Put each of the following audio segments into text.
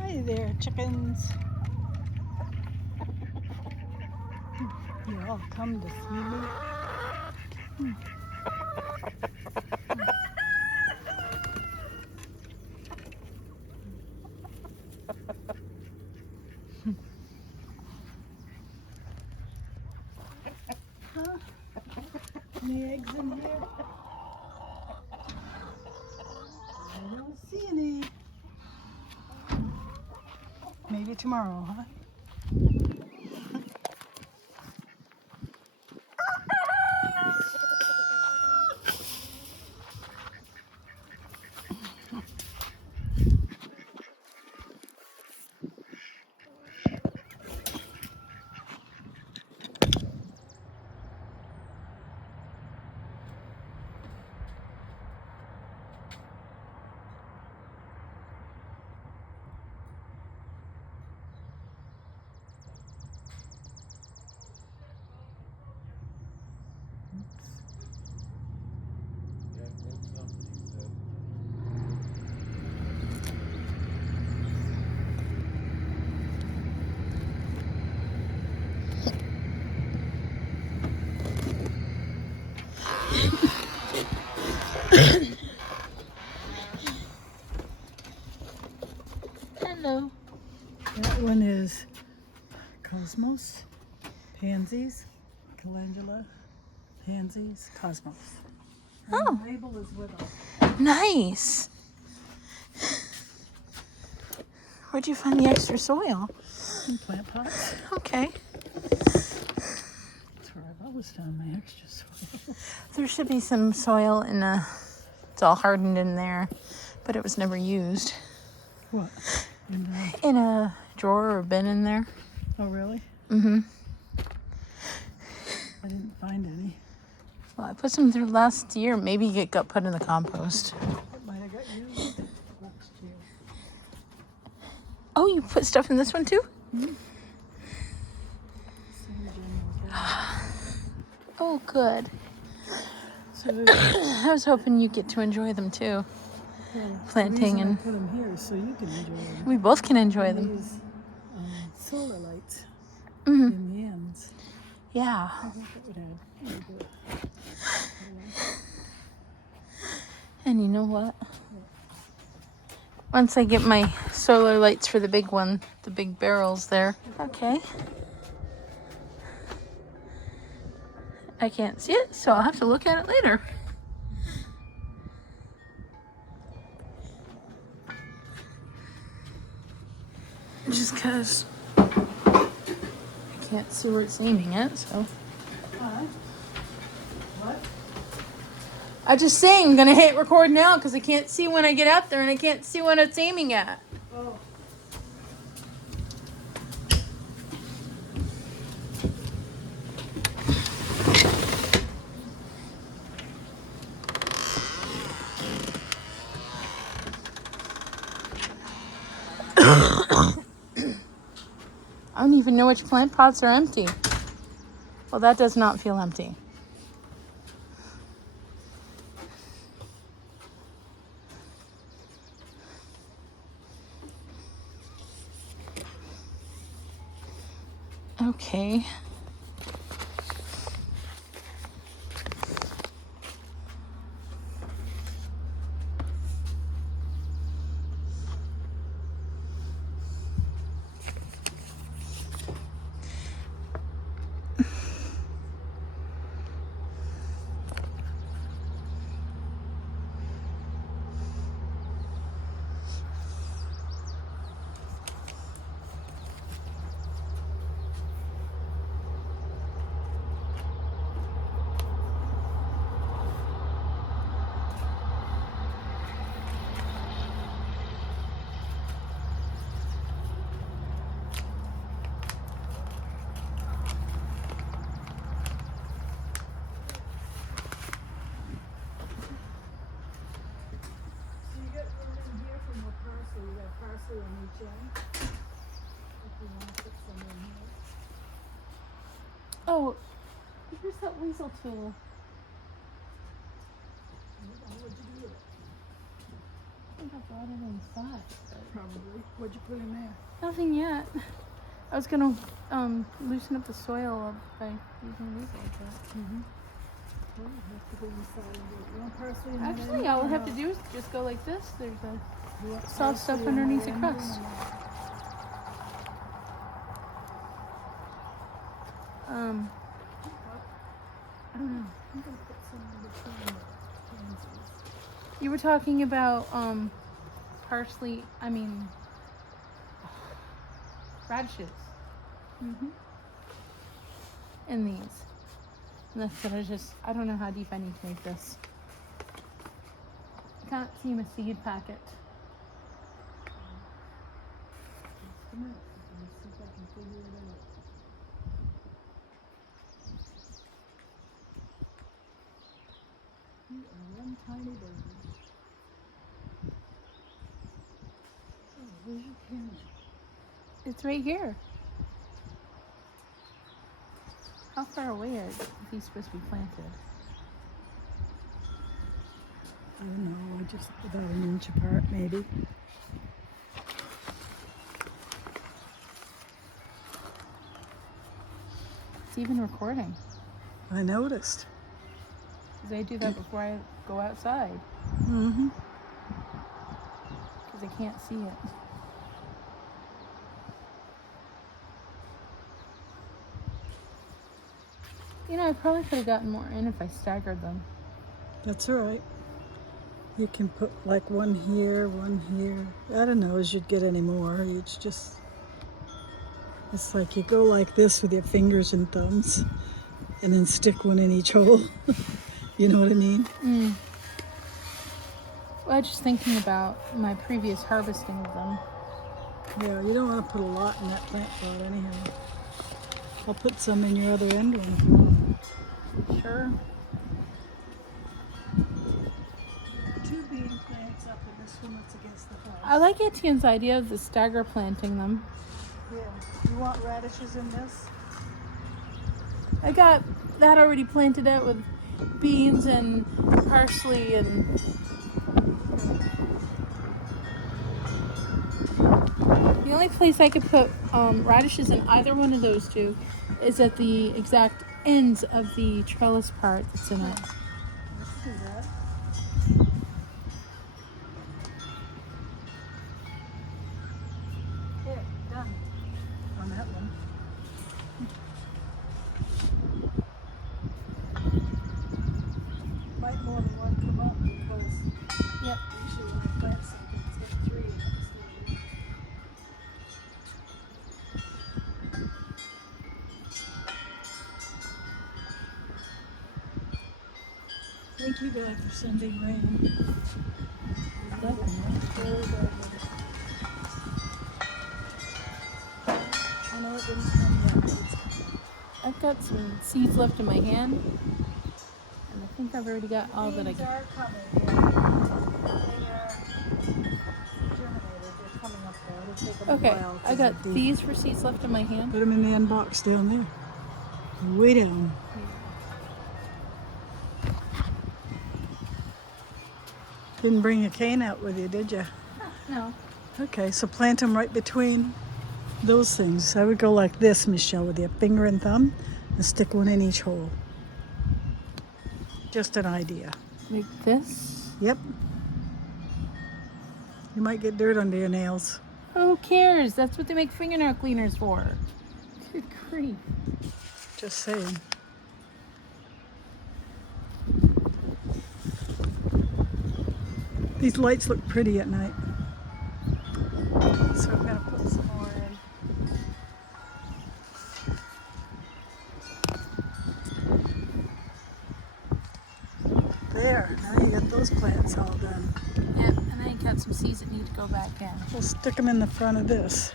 Hi there, chickens. You all come to see me. Huh? Any eggs in here? I don't see any. Maybe tomorrow, huh? Hello. That one is Cosmos, Pansies, Calendula, Pansies, Cosmos. And Oh. the label is with us. Nice. Where'd you find the extra soil? In plant pots. Okay. That's where I've always found my extra soil. There should be some soil in a... It's all hardened in there, but it was never used. What? In a drawer or bin in there. Oh, really? Mm-hmm. I didn't find any. Well, I put some through last year. Maybe it got put in the compost. It might have got used last year. Oh, you put stuff in this one too? Mm-hmm. Oh, good. So, I was hoping you get to enjoy them too. Planting the reason and I put them here is so you can enjoy them. we both can enjoy them. These solar lights Mhm. in the ends. Yeah. I think that would add a little bit. And you know what? Once I get my solar lights for the big one, the big barrels there. Okay. I can't see it, so I'll have to look at it later. Just because I can't see where it's aiming at, so. What? I just saying, I'm gonna hit record now because I can't see when I get out there and I can't see when it's aiming at. Oh. I don't even know which plant pots are empty. Well, that does not feel empty. Okay. So you got room in here for more parsley. You got parsley on each end. If you want to put some in here. Oh, here's that weasel tool. What'd you do with it? I think I brought it inside. Probably. What'd you put in there? Nothing yet. I was gonna loosen up the soil by using weasel. Mm-hmm. Well, you have to go inside and do it. You want parsley in Actually, there? all I have to do is just go like this. There's a You want soft parsley stuff in underneath that the end crust. or not? I don't know. I'm gonna put some in between the pansies. You were talking about parsley. I mean radishes Mm-hmm. in these. And that's what I don't know how deep I need to make this. I can't seem a seed packet. Just a minute. Let me see if I can figure it out. You are one tiny bird. Oh, where's your camera? It's right here. How far away are these supposed to be planted? I don't know, just about an inch apart maybe. It's even recording. I noticed. Because I do that before I go outside. Mm-hmm. Because I can't see it. You know, I probably could have gotten more in if I staggered them. That's all right. You can put like one here, one here. I don't know as you'd get any more. It's like you go like this with your fingers and thumbs and then stick one in each hole. You know what I mean? Mm. Well, I was just thinking about my previous harvesting of them. Yeah, you don't want to put a lot in that plant pot anyhow. I'll put some in your other end one. Sure. Two bean plants up and this one that's against the house. I like Etienne's idea of the stagger planting them. Yeah. You want radishes in this? I got that already planted out with beans and parsley and the only place I could put radishes in either one of those two is at the exact ends of the trellis part that's in it. Let's do that. There, done. On that one. Might more than one come up because Yep. usually when I plant something, it's got three instead of thank you God for sending rain. I know it didn't come yet, but it's I've got some seeds left in my hand, and I think I've already got all that I beans can. are coming. They are germinated. They're coming up there. It'll take them a Okay, while. I got these for seeds left in my hand. Put them in the end box down there. Way down. Didn't bring a cane out with you, did you? No. Okay, so plant them right between those things. I would go like this, Michelle, with your finger and thumb and stick one in each hole. Just an idea. Like this? Yep. You might get dirt under your nails. Who cares? That's what they make fingernail cleaners for. Good grief. Just saying. These lights look pretty at night. So I'm gonna put some more in. There, now you got those plants all done. Yep, and I got some seeds that need to go back in. We'll stick them in the front of this.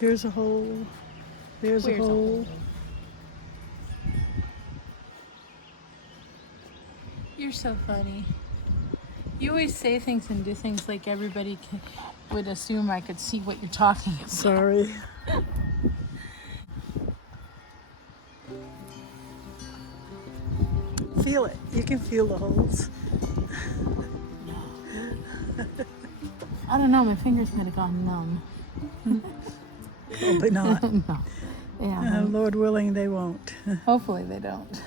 Here's a hole. There's Where's a hole. You're so funny. You always say things and do things like everybody would assume I could see what you're talking about. Sorry. Feel it. You can feel the holes. I don't know, my fingers might have gone numb. Probably not. No. Yeah. Lord willing, they won't. Hopefully they don't.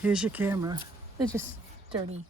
Here's your camera. They're just dirty.